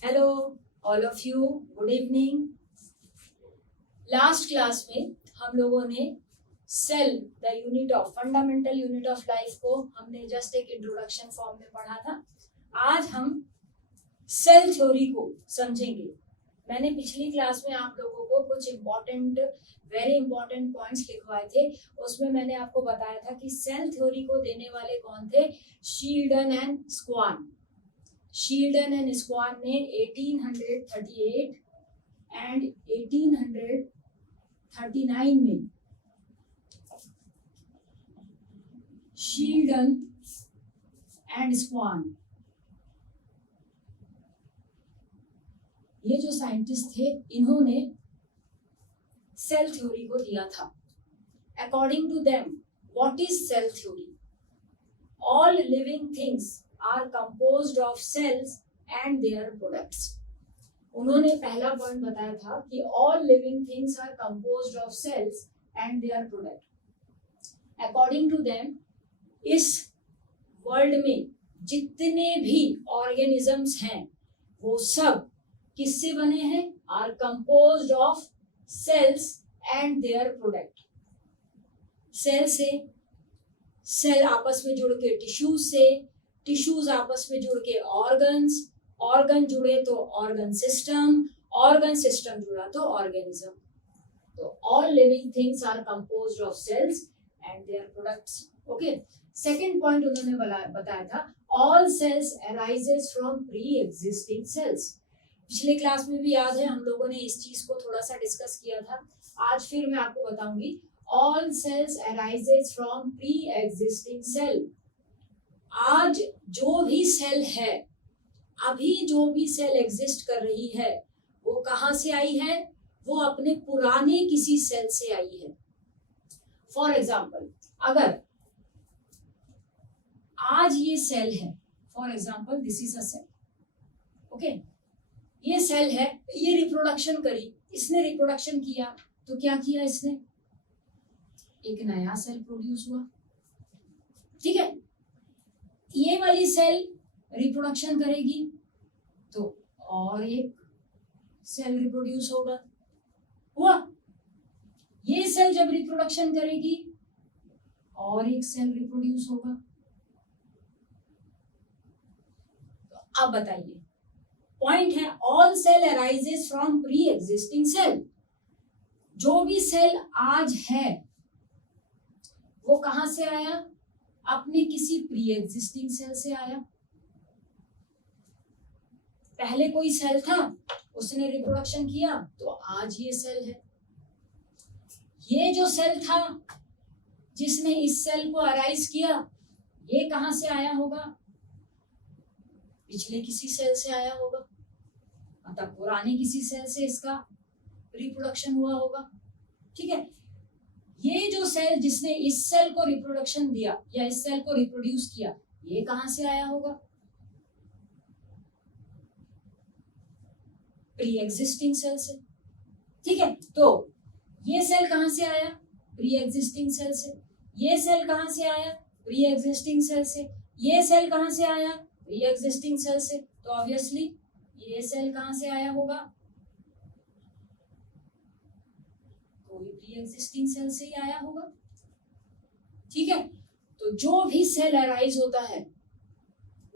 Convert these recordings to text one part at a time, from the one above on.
Hello, all of you. Good evening. Last class में हम लोगों ने cell the unit of fundamental unit of life को हमने जस्ट एक इंट्रोडक्शन फॉर्म में पढ़ा था। आज हम सेल थ्योरी को समझेंगे। मैंने पिछली क्लास में आप लोगों को कुछ वेरी इंपॉर्टेंट पॉइंट्स लिखवाए थे। उसमें मैंने आपको बताया था कि सेल थ्योरी को देने वाले कौन थे? Schleiden and Schwann. Schleiden and Schwann ने 1838 एंड 1839 में शील्डन एंड स्क्वान, ये जो साइंटिस्ट थे, इन्होंने सेल थ्योरी को दिया था। According to them, what is cell theory? All living things are composed of cells and their products. उन्होंने पहला पॉइंट बताया था कि all living things are composed of cells and their product. According to them, इस world में जितने भी organisms हैं वो सब किससे बने हैं? Are composed of cells and their product. Cell से, सेल आपस में जुड़ के टिश्यूज से, टिश्यूज आपस में जुड़ के ऑर्गन्स, ऑर्गन जुड़े तो ऑर्गन सिस्टम, ऑर्गन सिस्टम जुड़ा तो ऑर्गेनिज्म। तो all living things are composed of cells and their products. Okay, second point उन्होंने बताया था, all cells arises from pre existing cells. पिछले क्लास में भी याद है, हम लोगों ने इस चीज को थोड़ा सा डिस्कस किया था। आज फिर मैं आपको बताऊंगी, all cells arises from pre existing cell. आज जो भी सेल है, अभी जो भी सेल एग्जिस्ट कर रही है, वो कहां से आई है? वो अपने पुराने किसी सेल से आई है। फॉर एग्जाम्पल, अगर आज ये सेल है, for example this is a cell, okay, ये सेल है, ये रिप्रोडक्शन करी, इसने रिप्रोडक्शन किया, तो क्या किया इसने? एक नया सेल प्रोड्यूस हुआ। ठीक है, ये वाली सेल रिप्रोडक्शन करेगी तो और एक सेल रिप्रोड्यूस होगा, हुआ। ये सेल जब रिप्रोडक्शन करेगी और एक सेल रिप्रोड्यूस होगा। तो अब बताइए, पॉइंट है, all cell arises from pre existing cell. जो भी सेल आज है वो कहां से आया? अपने किसी प्री एग्जिस्टिंग सेल से आया। पहले कोई सेल था, उसने रिप्रोडक्शन किया तो आज ये सेल है। ये जो सेल था जिसने इस सेल को अराइज किया, ये कहां से आया होगा? पिछले किसी सेल से आया होगा, मतलब पुराने किसी सेल से इसका रिप्रोडक्शन हुआ होगा। ठीक है, ये जो सेल जिसने इस सेल को रिप्रोडक्शन दिया या इस सेल को रिप्रोड्यूस किया, ये कहां से आया होगा? प्री एग्जिस्टिंग सेल से। ठीक है, तो ये सेल कहां से आया? प्री एग्जिस्टिंग सेल से। ये सेल कहां से आया? प्री एग्जिस्टिंग सेल से। ये सेल कहां से आया? प्री एग्जिस्टिंग सेल से। तो ऑब्वियसली ये सेल कहां से आया होगा? कोई प्री एग्जिस्टिंग सेल से ही आया होगा। ठीक है, तो जो भी सेल अराइज होता है,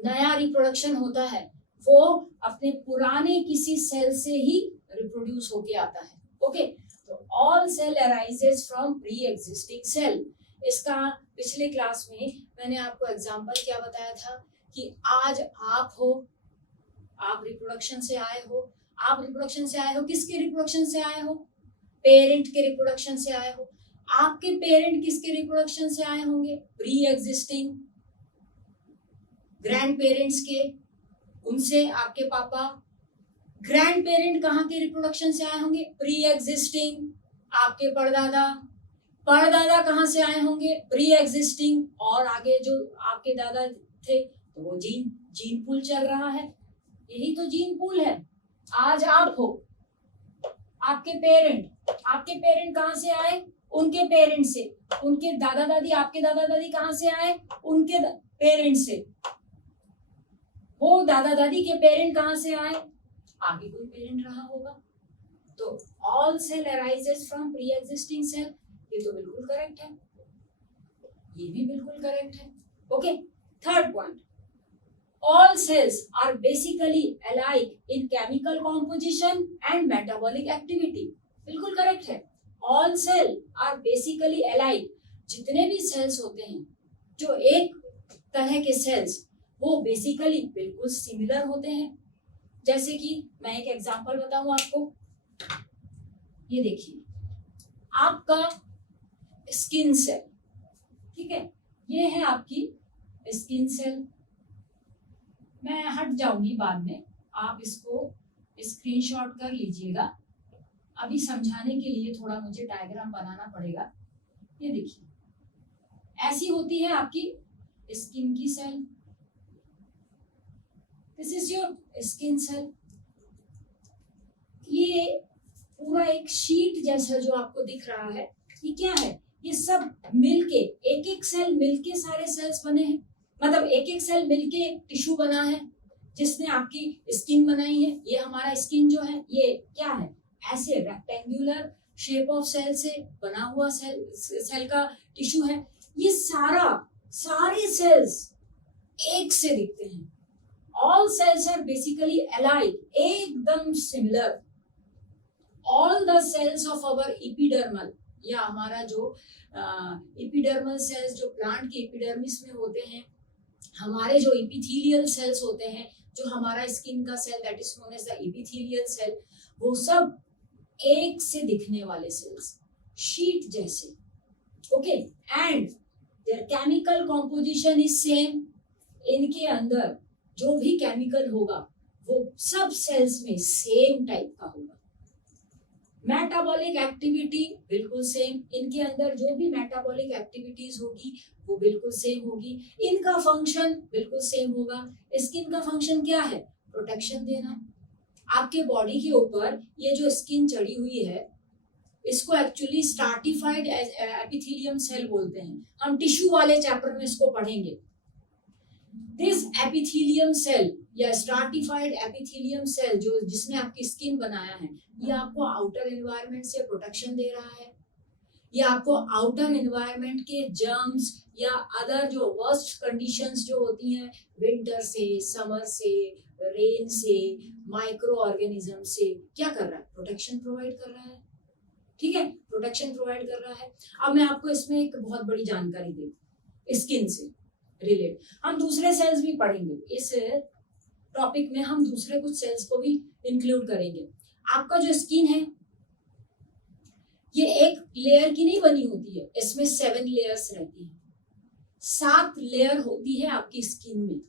नया रिप्रोडक्शन होता है, वो अपने पुराने किसी सेल से ही रिप्रोड्यूस होके आता है। ओके, तो all cell arises from pre existing cell. इसका पिछले क्लास में मैंने आपको एग्जांपल क्या बताया था कि आज आप हो, आप रिप्रोडक्शन से आए हो। आप रिप्रोडक्शन से आए हो, किसके रिप्रोडक्शन से आए हो? पेरेंट के रिप्रोडक्शन से आए हो। आपके पेरेंट किसके रिप्रोडक्शन से आए होंगे? प्री एग्जिस्टिंग ग्रैंड पेरेंट्स के, उनसे आपके पापा। ग्रैंड पेरेंट कहाँ के रिप्रोडक्शन से आए होंगे? प्री एग्जिस्टिंग आपके परदादा। परदादा कहाँ से आए होंगे? Pre existing. और आगे जो आपके दादा थे, तो वो जीन पूल चल रहा है। यही तो जीन पूल है। आज आप हो, आपके पेरेंट कहाँ से आए? उनके पेरेंट से। उनके दादा दादी, आपके दादा दादी कहाँ से आए? उनके पेरेंट से। वो दादा दादी के पेरेंट कहाँ से आए? आगे कोई पेरेंट रहा होगा। तो all cell arises from pre existing cell, ये तो बिल्कुल करेक्ट है, ये भी बिल्कुल करेक्ट है। Okay, third point, all cells are basically alike in chemical composition and metabolic activity, बिल्कुल करेक्ट है। all cell are basically alike, जितने भी सेल्स होते हैं जो एक तरह के सेल्स, वो बेसिकली बिल्कुल सिमिलर होते हैं। जैसे कि मैं एक एग्जांपल बताऊं आपको, ये देखिए आपका स्किन सेल, ठीक है, ये है आपकी स्किन सेल। मैं हट जाऊंगी बाद में, आप इसको स्क्रीनशॉट कर लीजिएगा, अभी समझाने के लिए थोड़ा मुझे डायग्राम बनाना पड़ेगा। ये देखिए ऐसी होती है आपकी स्किन की cell, this is your skin cell. ये पूरा एक शीट जैसा जो आपको दिख रहा है, ये क्या है, ये सब मिलके एक एक सेल मिलके सारे सेल्स बने हैं, मतलब एक एक सेल मिलके एक टिश्यू बना है जिसने आपकी स्किन बनाई है। ये हमारा स्किन जो है ये क्या है, ऐसे रेक्टेंगुलर शेप ऑफ सेल से बना हुआ सेल का टिश्यू है। ये सारे सेल्स एक से दिखते हैं, all cells are basically alike, एकदम similar. All the cells of our epidermal, या हमारा जो एपिडर्मल सेल्स जो प्लांट के एपिडर्मिस में होते हैं, हमारे जो एपिथेलियल सेल्स होते हैं, जो हमारा स्किन का cell that is known as the epithelial cell, वो सब एक से दिखने वाले सेल्स, शीट जैसे। Okay, and their chemical composition is same, इनके अंदर जो भी केमिकल होगा वो सब सेल्स में सेम टाइप का होगा। मेटाबॉलिक एक्टिविटी बिल्कुल सेम, इनके अंदर जो भी मेटाबॉलिक एक्टिविटीज होगी वो बिल्कुल सेम होगी। इनका फंक्शन बिल्कुल सेम होगा। स्किन का फंक्शन क्या है, प्रोटेक्शन देना। आपके बॉडी के ऊपर ये जो स्किन चढ़ी हुई है, इसको एक्चुअली स्ट्राटिफाइड एपिथेलियम सेल बोलते हैं। हम टिश्यू वाले चैप्टर में इसको पढ़ेंगे। दिस एपिथेलियम सेल या स्ट्राटिफाइड एपिथेलियम सेल जो जिसने आपकी स्किन बनाया है, ये आपको आउटर एनवायरनमेंट से प्रोटेक्शन दे रहा है। ये आपको आउटर एनवायरनमेंट के जर्म्स या अदर जो वर्स्ट कंडीशंस जो होती हैं, विंटर से, समर से, रेन से, माइक्रो ऑर्गेनिज्म से, क्या कर रहा है, प्रोटेक्शन प्रोवाइड कर रहा है। ठीक है, प्रोटेक्शन प्रोवाइड कर रहा है। अब मैं आपको इसमें एक बहुत बड़ी जानकारी दूं स्किन से रिलेट। हम दूसरे सेल्स भी पढ़ेंगे इस टॉपिक में, हम दूसरे कुछ सेल्स को भी इंक्लूड करेंगे। आपका जो स्किन है ये एक लेयर की नहीं बनी होती है, इसमें 7 लेयर्स रहती हैं। 7 लेयर होती है आपकी स्किन में।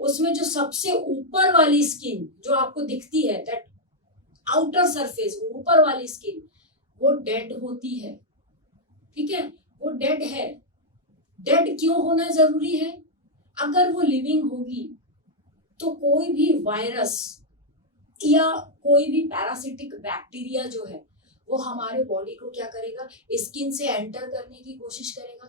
उसमें जो सबसे ऊपर वाली स्किन जो आपको दिखती है, दैट आउटर सरफेस, ऊपर वाली स्किन, वो डेड होती है। ठीक है, वो डेड है। डेड क्यों होना जरूरी है? अगर वो लिविंग होगी तो कोई भी वायरस या कोई भी पैरासिटिक बैक्टीरिया जो है वो हमारे बॉडी को क्या करेगा, स्किन से एंटर करने की कोशिश करेगा।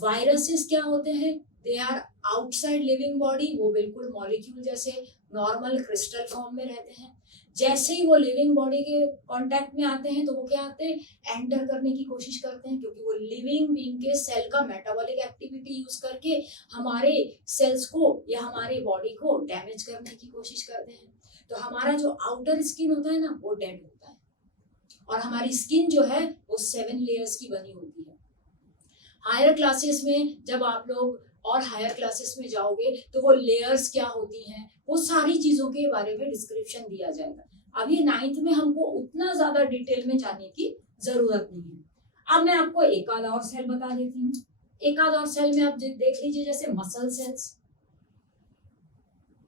वायरसेस क्या होते हैं, they are outside living body, वो बिल्कुल मॉलिक्यूल जैसे नॉर्मल क्रिस्टल फॉर्म में रहते हैं। जैसे ही वो लिविंग बॉडी के कांटेक्ट में आते हैं तो वो क्या आते हैं, एंटर करने की कोशिश करते हैं, क्योंकि वो लिविंग बीइंग के सेल का मेटाबॉलिक एक्टिविटी यूज करके हमारे सेल्स को या हमारी बॉडी को डैमेज करने की कोशिश करते हैं। तो हमारा जो आउटर स्किन होता है ना, वो डेड होता है, और हमारी स्किन जो है वो 7 लेयर्स की बनी होती है। हायर क्लासेस में जब आप लोग और हायर क्लासेस में जाओगे तो वो लेयर्स क्या होती हैं, वो सारी चीजों के बारे में डिस्क्रिप्शन दिया जाएगा। अभी 9th में हमको उतना ज्यादा डिटेल में जाने की जरूरत नहीं है। अब मैं आपको एक आध और सेल बता देती हूँ। एक आध और सेल में आप देख लीजिए, जैसे मसल सेल्स।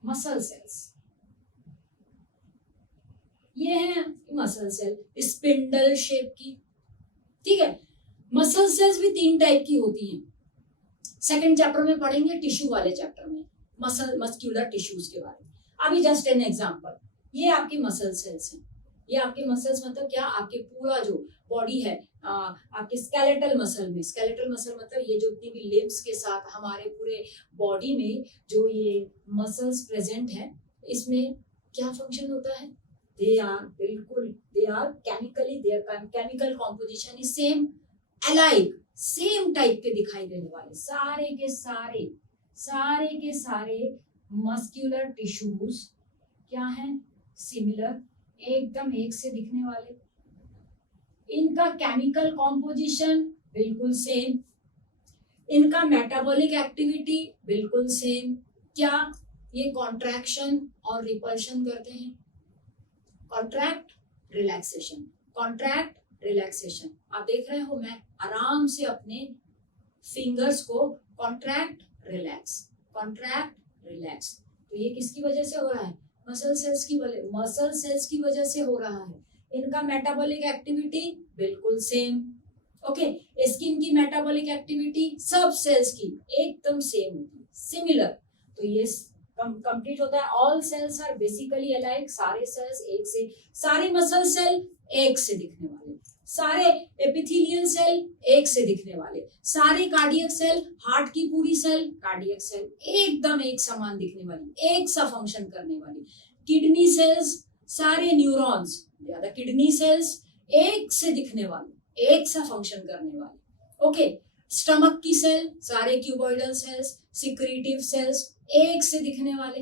मसल सेल्स ये है मसल सेल, स्पिंडल शेप की। ठीक है, मसल सेल्स भी 3 टाइप की होती हैं। सेकंड चैप्टर में पढ़ेंगे, टिश्यू वाले चैप्टर में, मस्क्यूलर टिश्यूज के बारे में। अभी जस्ट एन एग्जांपल, ये आपके मसल सेल्स हैं। ये आपके मसल्स मतलब क्या, आपके पूरा जो बॉडी है, आपके स्केलेटल मसल में, स्केलेटल मसल मतलब ये जो इतनी भी लिम्स के साथ हमारे पूरे बॉडी में जो ये मसल्स प्रेजेंट है, इसमें क्या फंक्शन होता है? They are chemically, their chemical composition is same, alike, same type के दिखाई देने वाले सारे के सारे मस्क्यूलर टिश्यूज क्या हैं? सिमिलर, एकदम एक से दिखने वाले। इनका केमिकल कॉम्पोजिशन बिल्कुल सेम, इनका मेटाबॉलिक एक्टिविटी बिल्कुल सेम। क्या ये कॉन्ट्रैक्शन और रिपल्शन करते हैं? Contract relaxation, contract relaxation. आप देख रहे हो मैं आराम से अपने फिंगर्स को कॉन्ट्रैक्ट रिलैक्स, कॉन्ट्रैक्ट रिलैक्स। तो ये किसकी वजह से हो रहा है? मसल सेल्स की वजह से हो रहा है। इनका मेटाबॉलिक एक्टिविटी बिल्कुल सेम। ओके, स्किन की मेटाबॉलिक एक्टिविटी सब सेल्स की एकदम सेम होती है, सिमिलर। तो ये कंप्लीट होता है। All cells are basically alike, सारे सेल्स एक से, सारे मसल सेल एक से दिखने वाले, सारे एपिथेलियल सेल एक से दिखने वाले, सारे कार्डियक सेल, हार्ट की पूरी सेल, कार्डियक सेल एकदम एक समान दिखने वाली, एक सा फंक्शन करने वाली। किडनी सेल्स, सारे न्यूरॉन्स, किडनी सेल्स एक से दिखने वाले, एक सा फंक्शन करने वाले। ओके, स्टमक की सेल, सारे क्यूबॉइडल सेल्स, सिक्रीटिव सेल्स एक से दिखने वाले।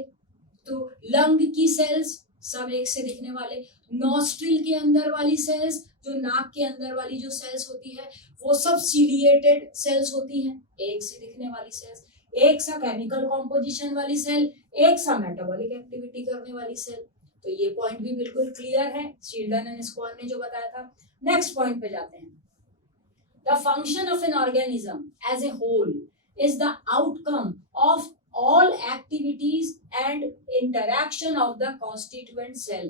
तो लंग की सेल्स सब एक से दिखने वाले। नॉस्ट्रिल के अंदर वाली सेल्स, जो नाक के अंदर वाली जो सेल्स होती है, वो सब सीलिएटेड सेल्स होती हैं, एक से दिखने वाली सेल्स। एक सा केमिकल कॉम्पोजिशन वाली सेल, एक सा मेटाबॉलिक एक्टिविटी करने वाली सेल। तो ये पॉइंट भी बिल्कुल क्लियर है, शील्डन एंड स्क्वान ने जो बताया था। नेक्स्ट पॉइंट पे जाते हैं। The function of an organism as a whole is the outcome of all activities and interaction of the constituent cell।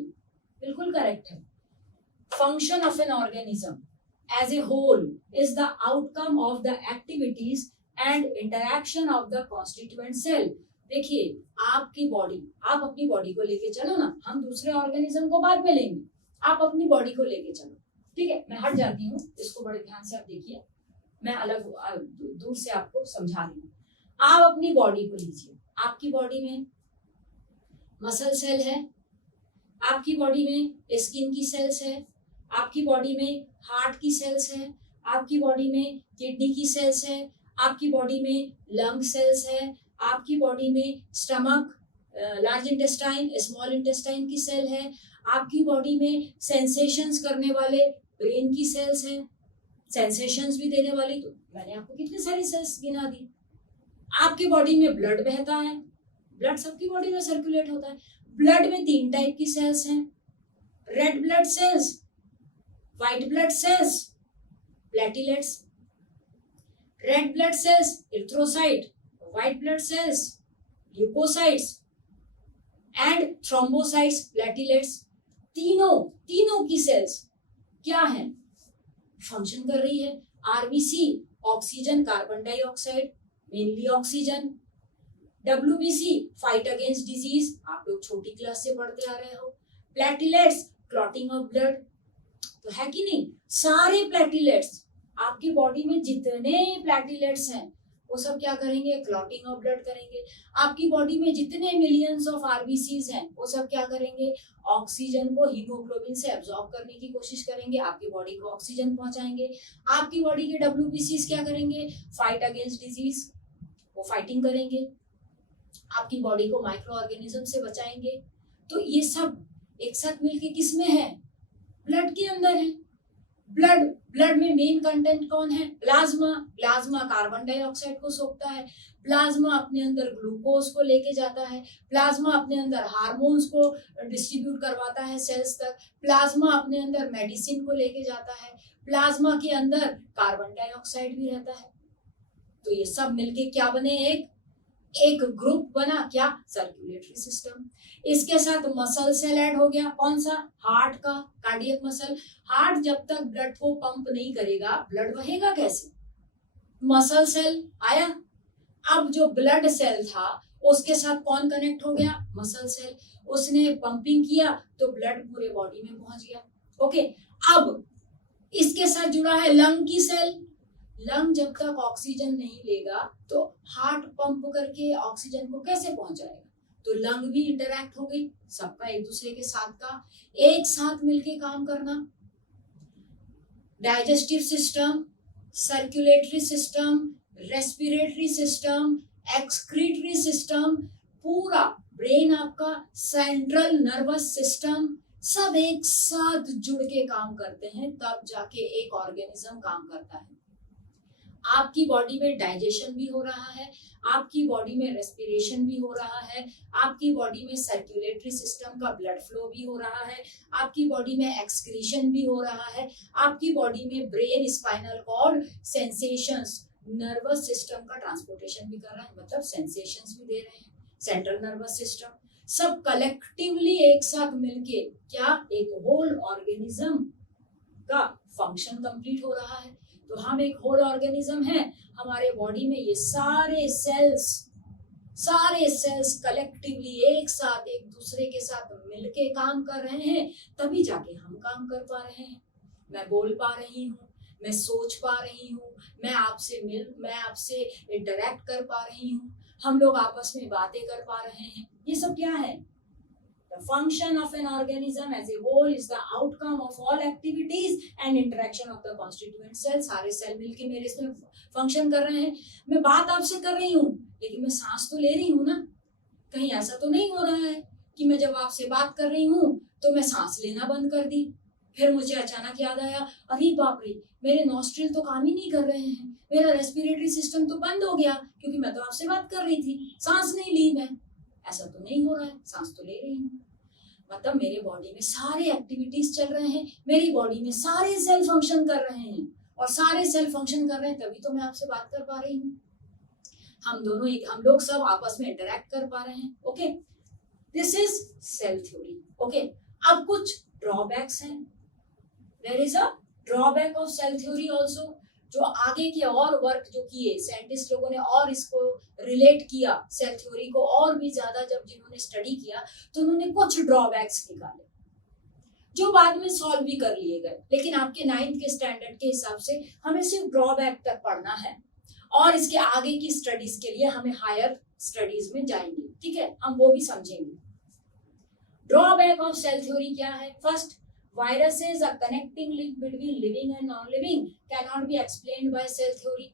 बिल्कुल करेक्ट है। function of an organism as a whole is the outcome of the activities and interaction of the constituent cell। देखिए, आपकी body, आप अपनी body को लेके चलो ना, हम दूसरे ऑर्गेनिज्म को बाद में लेंगे, आप अपनी बॉडी को लेके चलो। ठीक है, मैं हट जाती हूँ, इसको बड़े ध्यान से आप देखिए, मैं अलग दूर से आपको समझा रही हूँ। आप अपनी बॉडी को लीजिए, आपकी बॉडी में मसल सेल है, आपकी बॉडी में स्किन की सेल्स है, आपकी बॉडी में हार्ट की सेल्स है, आपकी बॉडी में किडनी की सेल्स है, आपकी बॉडी में लंग सेल्स है, आपकी बॉडी में stomach, large intestine, small intestine की सेल है, आपकी बॉडी में सेंसेशंस करने वाले ब्रेन की सेल्स हैं, सेंसेशंस भी देने वाली। तो मैंने आपको कितनी सारी सेल्स गिना दी। आपकी बॉडी में ब्लड बहता है, ब्लड सबकी बॉडी में सर्कुलेट होता है। ब्लड में 3 टाइप की सेल्स हैं, red blood cells, white blood cells, platelets. Red blood cells erythrocyte, white blood cells leukocytes and thrombocytes, platelets. तीनों की सेल्स क्या है? फंक्शन कर रही है। RBC oxygen, carbon dioxide, mainly oxygen. WBC fight against disease, आप लोग छोटी क्लास से पढ़ते आ रहे हो। Platelets clotting of blood. तो है कि नहीं, सारे प्लेटलेट्स, आपकी बॉडी में जितने प्लेटलेट्स हैं वो सब क्या करेंगे? क्लॉटिंग ऑफ ब्लड करेंगे। आपकी बॉडी में जितने मिलियंस ऑफ आरबीसीज हैं वो सब क्या करेंगे? ऑक्सीजन को हीमोग्लोबिन से एब्जॉर्ब करने की कोशिश करेंगे, आपकी बॉडी को ऑक्सीजन पहुंचाएंगे। आपकी बॉडी के WBCs क्या करेंगे? फाइट अगेंस्ट डिजीज, वो फाइटिंग करेंगे, आपकी बॉडी को माइक्रो ऑर्गेनिज्म से बचाएंगे। तो ये सब एक साथ मिलके किस में है? ब्लड के अंदर है। ब्लड में मेन कंटेंट कौन है? प्लाज्मा कार्बन डाइऑक्साइड को सोखता है, प्लाज्मा अपने अंदर ग्लूकोज को लेके जाता है, प्लाज्मा अपने अंदर हार्मोन्स को डिस्ट्रीब्यूट करवाता है सेल्स तक, प्लाज्मा अपने अंदर मेडिसिन को लेके जाता है, प्लाज्मा के अंदर कार्बन डाइऑक्साइड भी रहता है। तो ये सब मिलके क्या बने? एक ग्रुप बना, क्या? Circulatory system. इसके साथ मसल सेल ऐड हो गया, कौन सा? हार्ट का, कार्डियक मसल। हार्ट जब तक ब्लड को पंप नहीं करेगा, ब्लड बहेगा कैसे? मसल सेल आया। अब जो ब्लड सेल था उसके साथ कौन कनेक्ट हो गया? Muscle cell. उसने पंपिंग किया तो ब्लड पूरे बॉडी में पहुंच गया। ओके, अब इसके साथ जुड़ा है लंग की सेल। लंग जब तक ऑक्सीजन नहीं लेगा तो हार्ट पंप करके ऑक्सीजन को कैसे पहुंचाएगा? तो लंग भी इंटरैक्ट हो गई, सबका एक दूसरे के साथ का एक साथ मिलके काम करना। Digestive system, circulatory system, respiratory system, excretory system, पूरा ब्रेन आपका, सेंट्रल नर्वस सिस्टम, सब एक साथ जुड़ के काम करते हैं, तब जाके एक ऑर्गेनिज्म काम करता है। आपकी बॉडी में डाइजेशन भी हो रहा है, आपकी बॉडी में रेस्पिरेशन भी हो रहा है, आपकी बॉडी में सर्कुलेटरी सिस्टम का ब्लड फ्लो भी हो रहा है, आपकी बॉडी में एक्सक्रीशन भी हो रहा है, आपकी बॉडी में brain, spinal cord, sensations, nervous system का ट्रांसपोर्टेशन भी कर रहा है, मतलब सेंसेशंस भी दे रहे हैं। सेंट्रल नर्वस सिस्टम, सब कलेक्टिवली एक साथ मिलके क्या एक होल ऑर्गेनिज्म का फंक्शन कंप्लीट हो रहा है। तो हम एक होल ऑर्गेनिज्म है, हमारे बॉडी में ये सारे सेल्स कलेक्टिवली एक साथ एक दूसरे के साथ मिलके काम कर रहे हैं, तभी जाके हम काम कर पा रहे हैं। मैं बोल पा रही हूँ, मैं सोच पा रही हूँ, मैं आपसे इंटरेक्ट कर पा रही हूँ, हम लोग आपस में बातें कर पा रहे हैं। ये सब क्या है? The function of an organism as a whole is the outcome of all activities and interaction of the constituent cells. सारे सेल मिलके मेरे इसमें फंक्शन कर रहे हैं। मैं बात आपसे कर रही हूँ, लेकिन मैं सांस तो ले रही हूँ ना। कहीं ऐसा तो नहीं हो रहा है कि मैं जब आपसे बात कर रही हूँ तो मैं सांस लेना बंद कर दी, फिर मुझे अचानक याद आया, अरे बाप रे, मेरे नॉस्ट्रिल तो काम ही नहीं कर रहे हैं, मेरा रेस्पिरेटरी सिस्टम तो बंद हो गया, क्योंकि मैं तो आपसे बात कर रही थी, सांस नहीं ली मैं। ऐसा तो नहीं हो रहा है, सांस तो ले रही हूँ। मतलब मेरे बॉडी में सारे एक्टिविटीज चल रहे हैं, मेरी बॉडी में सारे सेल फंक्शन कर रहे हैं, और सारे सेल फंक्शन कर रहे हैं तभी तो मैं आपसे बात कर पा रही हूँ। हम लोग सब आपस में इंटरेक्ट कर पा रहे हैं। Okay, this is cell theory. Okay, अब कुछ ड्रॉबैक्स हैं। There is a drawback of cell theory also. जो आगे के और वर्क जो किए साइंटिस्ट लोगों ने और इसको रिलेट किया सेल थ्योरी को और भी ज्यादा, जब जिन्होंने स्टडी किया तो उन्होंने कुछ ड्रॉबैक्स निकाले जो बाद में सॉल्व भी कर लिए गए। लेकिन आपके 9th के स्टैंडर्ड के हिसाब से हमें सिर्फ ड्रॉबैक तक पढ़ना है, और इसके आगे की स्टडीज के लिए हमें हायर स्टडीज में जाएंगे। ठीक है, हम वो भी समझेंगे। ड्रॉबैक ऑफ सेल थ्योरी क्या है? First, viruses, a connecting link between living and non-living, cannot be explained by cell theory.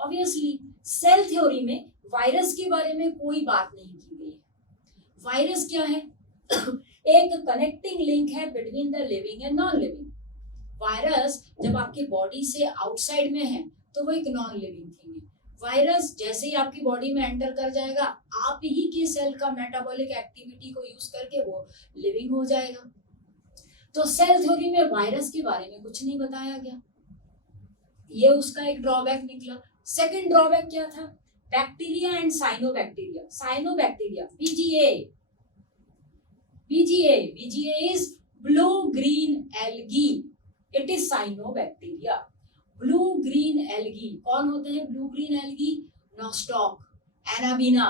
Obviously, cell theory में वायरस के बारे में कोई बात नहीं की गई है। वायरस क्या है? एक कनेक्टिंग लिंक है between the living and non living. Virus जब आपकी बॉडी से आउटसाइड में है तो वो एक नॉन लिविंग थिंग है। वायरस जैसे ही आपकी बॉडी में एंटर कर जाएगा, आप ही के सेल का मेटाबॉलिक एक्टिविटी को यूज करके वो लिविंग हो जाएगा। तो सेल थ्योरी में वायरस के बारे में कुछ नहीं बताया गया, ये उसका एक ड्रॉबैक निकला। सेकंड ड्रॉबैक क्या था? Bacteria and cyanobacteria. Cyanobacteria, BGA is blue green algae. It is cyanobacteria. Blue green algae कौन होते हैं? Blue green algae, Nostoc, Anabaena.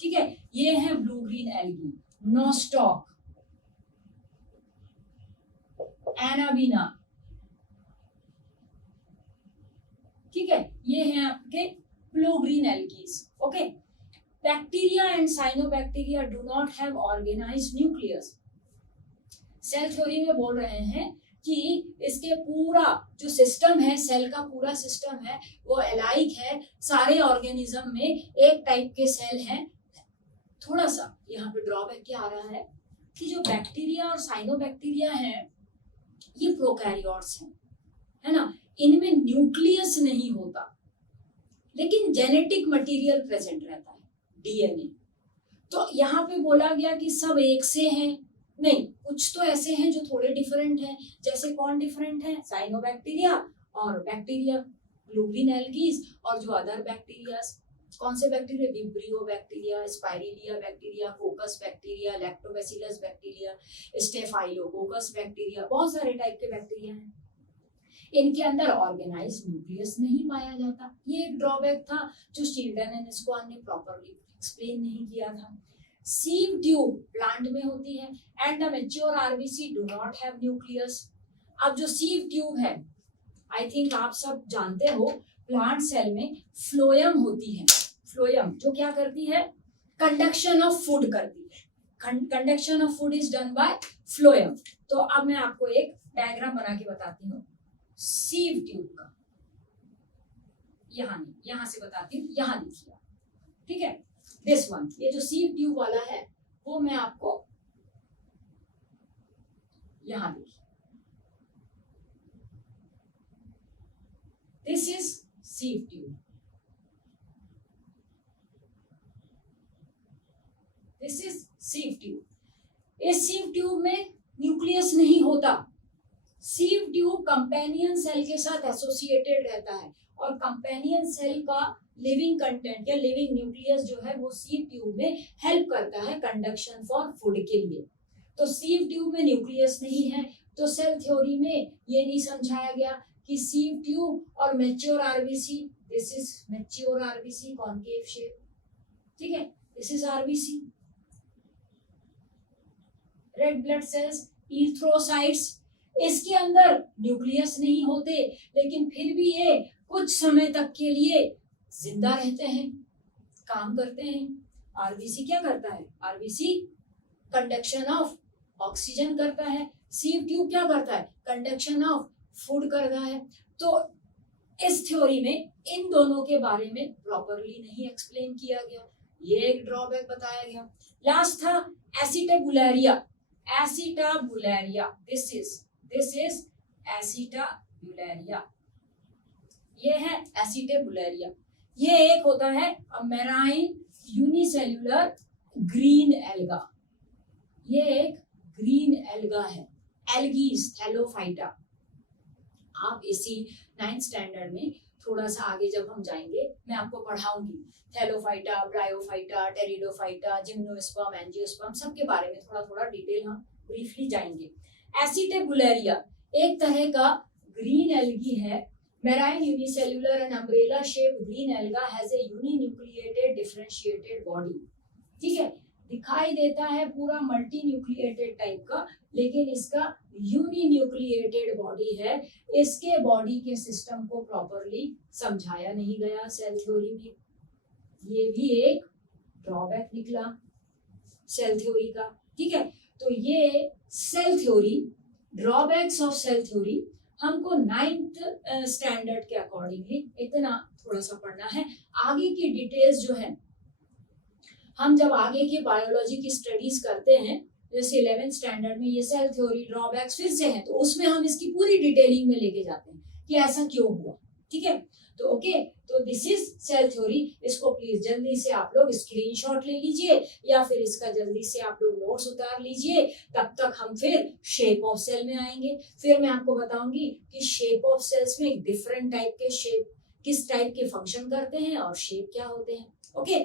ठीक है, ये है blue green algae, Nostoc, Anabaena. ठीक है, ये हैं आपके blue green algaes. Okay, bacteria and cyanobacteria do not have organised nucleus. Cell theory में बोल रहे हैं कि इसके पूरा जो सिस्टम है, सेल का पूरा सिस्टम है, वो अलाइक है। सारे ऑर्गेनिज्म में एक टाइप के सेल हैं। थोड़ा सा यहाँ पे ड्रॉबैक क्या आ रहा है कि जो बैक्टीरिया और साइनोबैक्टीरिया हैं ये प्रोकैरियोट्स हैं, है ना, इनमें न्यूक्लियस नहीं होता, लेकिन जेनेटिक मटेरियल प्रेजेंट रहता है, डीएनए। तो यहाँ पे बोला गया कि सब एक से हैं, नहीं, कुछ तो ऐसे हैं जो थोड़े डिफरेंट हैं। जैसे कौन डिफरेंट है? साइनोबैक्टीरिया और बैक्टीरिया, ब्लू ग्रीन एल्गीज, और जो अदर बैक्टीरिया। कौन से bacteria? Vibrio bacteria, spirilla bacteria, coccus bacteria, lactobacillus bacteria, staphylococcus bacteria, बहुत सारे टाइप के बैक्टीरिया हैं। इनके अंदर ऑर्गेनाइज्ड न्यूक्लियस नहीं पाया जाता। ये एक ड्रॉबैक था जो चिल्ड्रन एंड स्क्वान ने प्रॉपर्ली एक्सप्लेन नहीं किया था। सीव ट्यूब प्लांट में होती है and the mature RBC do not have nucleus. अब जो सीव ट्यूब है, आई थिंक आप सब जानते हो, प्लांट सेल में फ्लोएम होती है। फ्लोएम जो क्या करती है? कंडक्शन ऑफ फूड करती है। Conduction of food is done by phloem. तो अब मैं आपको एक डायग्राम बना के बताती हूँ सीव ट्यूब का। यहाँ नहीं, यहाँ से बताती हूँ, यहाँ देखिए, ठीक है, दिस वन, ये जो सीव ट्यूब वाला है वो मैं आपको यहाँ देखिए, this is sieve tube, this is sieve tube. इस सीव ट्यूब में न्यूक्लियस नहीं होता। सीव ट्यूब कंपेनियन सेल के साथ एसोसिएटेड रहता है और कंपेनियन सेल का लिविंग कंटेंट या लिविंग न्यूक्लियस जो है वो सीव ट्यूब में हेल्प करता है कंडक्शन फॉर फूड के लिए। तो सीव ट्यूब में न्यूक्लियस नहीं है, तो सेल थ्योरी में ये नहीं समझाया गया कि सीव ट्यूब और mature RBC, this is mature RBC concave shape, ठीक है, this is RBC, red blood sales, erythrocytes, इसके अंदर न्यूक्लियस नहीं होते लेकिन फिर भी ये कुछ समय तक के लिए जिंदा रहते हैं, काम करते हैं। आरबीसी क्या करता है? आरबीसी कंडक्शन ऑफ ऑक्सीजन करता है। सीव ट्यूब क्या करता है? कंडक्शन ऑफ फूड करता है। तो इस थ्योरी में इन दोनों के बारे में प्रॉपरली नहीं एक्सप्लेन किया गया, ये एक ड्रॉबैक बताया गया। लास्ट था एसिटाबुलेरिया। एसिटाबुलेरिया, दिस इज एसिटाबुलेरिया, ये है एसिटाबुलेरिया। ये एक होता है मेराइन यूनिसेल्युलर ग्रीन एल्गा, ये एक ग्रीन एल्गा है, एल्गीज थैलोफाइटा। आप इसी 9th स्टैंडर्ड में थोड़ा सा आगे जब हम जाएंगे मैं आपको पढ़ाऊंगी thallophyta, bryophyta, pteridophyta, gymnosperm, angiosperm, सबके बारे में थोड़ा थोड़ा डिटेल हम ब्रीफली जाएंगे। एसिटाबुलेरिया एक तरह का ग्रीन एल्गी है, marine unicellular and umbrella shape green alga has a uninucleated differentiated body, ठीक है, दिखाई देता है पूरा मल्टी न्यूक्लिएटेड टाइप का, लेकिन इसका यूनिन्यूक्लिएटेड बॉडी है। इसके बॉडी के सिस्टम को प्रॉपरली समझाया नहीं गया सेल थ्योरी में, ये भी एक ड्रॉबैक निकला सेल थ्योरी का, ठीक है। तो ये cell theory, drawbacks of cell theory हमको 9th स्टैंडर्ड के अकॉर्डिंगली इतना थोड़ा सा पढ़ना है। आगे की डिटेल्स जो है हम जब आगे की बायोलॉजी की स्टडीज करते हैं, जैसे 11th स्टैंडर्ड में ये सेल थ्योरी ड्रॉबैक्स फिर से है, तो उसमें हम इसकी पूरी डिटेलिंग में लेके जाते हैं कि ऐसा क्यों हुआ, ठीक है। तो ओके, तो दिस इज सेल थ्योरी। इसको प्लीज जल्दी से आप लोग स्क्रीनशॉट ले लीजिए या फिर इसका जल्दी से आप लोग नोट्स उतार लीजिए। तब तक हम फिर शेप ऑफ सेल में आएंगे। फिर मैं आपको बताऊंगी कि शेप ऑफ सेल्स में डिफरेंट टाइप के शेप किस टाइप के फंक्शन करते हैं और शेप क्या होते हैं। ओके।